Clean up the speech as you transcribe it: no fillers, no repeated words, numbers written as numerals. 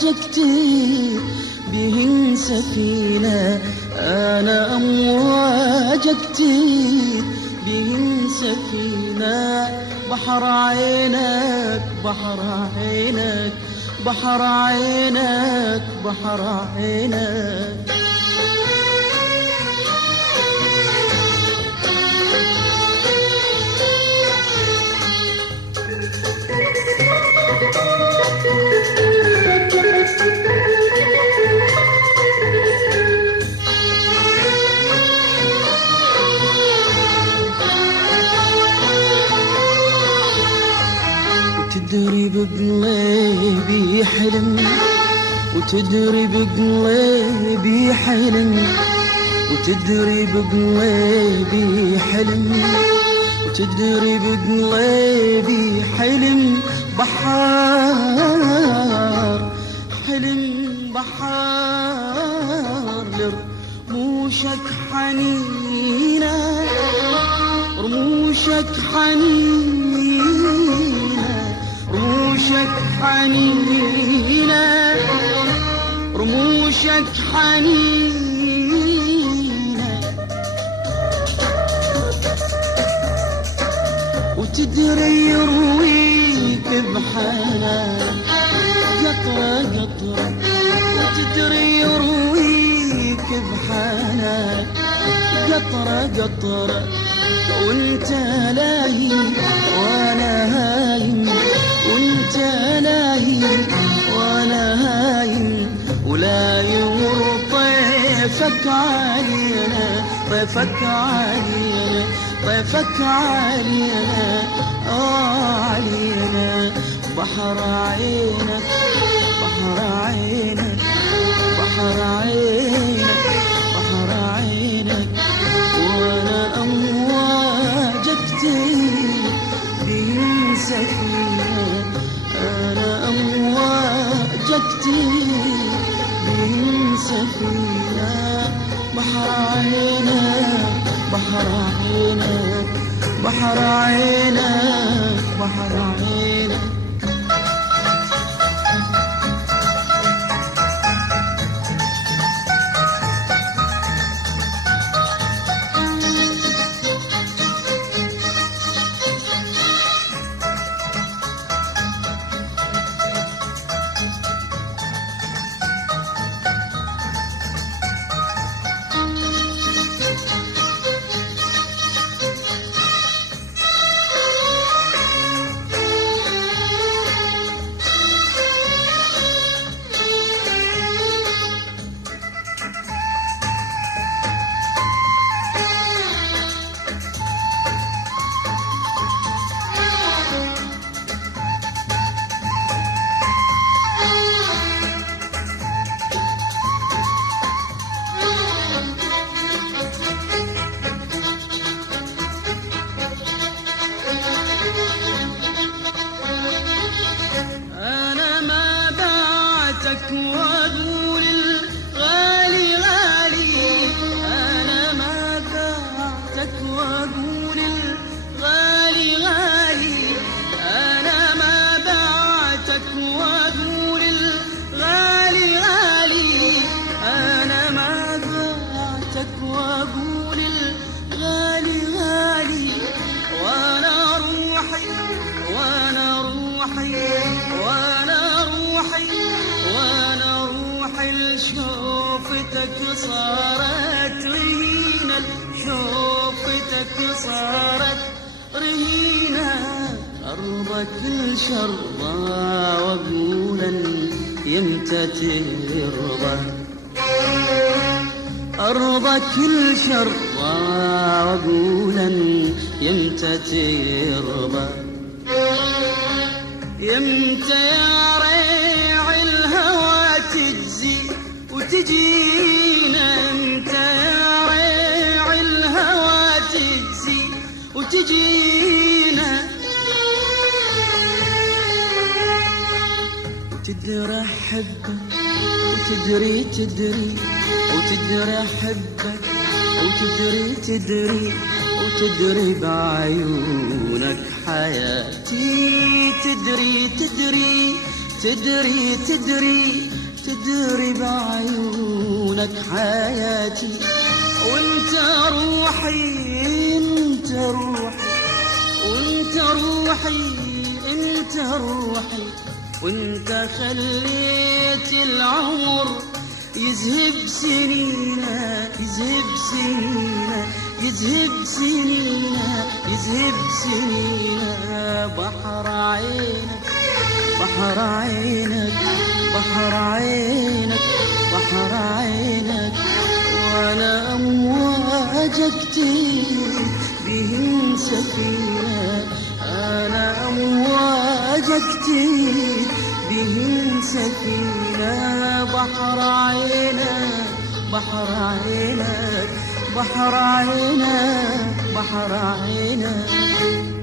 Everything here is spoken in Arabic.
كتير بهن سفينة، أنا أمواج كتير بهن سفينة. بحر عينك بحر عينك بحر عينك بحر عينك. وتدري بقلبي حلم، وتدري بقلبي حلم، وتدري بقلبي حلم، وتدري بقلبي حلم. بحار حلم بحار لرموشك حنينة، رموشك حنينة، رموشك حنينة، رموشك حنينة. وتدري يرويك بحنان قطرة قطرة، وتدري يرويك بحنان قطرة قطرة. وانت لاهي وانا هايم، وانت لاهي وانا هايم، ولا يمر طيفك علينا، طيفك علينا، طيفك علينا، علينا. بحر عينك بحر عينك بحر عينك بحر عينك. وانا امواج كتير بهن سفينة، انا امواج كتير بهن سفينة. بحر عينك بحر عينك بحر عينك بحر عينك. واقول الغالي غالي، انا ما بعتك واقول الغالي غالي، انا ما بعتك واقول الغالي غالي، انا ما بعتك واقول الغالي غالي. وانا روحي وانا روحي وانا روحي وانا روحي لشوفتك صارت رهينة، شوفتك صارت رهينة. أرضك الشربة وقولا يمتى ترضى، أرضك الشربة وقولا يمتى ترضى. يمتى يا ريع الهوى تجزي وتجينا، يمتى يا ريع الهوى تجزي وتجينا. وتدري أحبك وتدري تدري، وتدري أحبك وتدري تدري، وتدري بعيونك حياتي. تدري تدري تدري تدري تدري بعيونك حياتي، وانت روحي انت روحي، وانت روحي انت روحي، وانت خليت العمر يذهب سنينا يذهب سنينا يذهب سنينا يذهب سنينا. بحر عينك بحر عينك بحر عينك بحر عينك، وانا امواجك كتير بهن سفينة، انا امواجك كتير بهن سفينة. بحر عينك بحر عينك بحر عينك بحر عينك.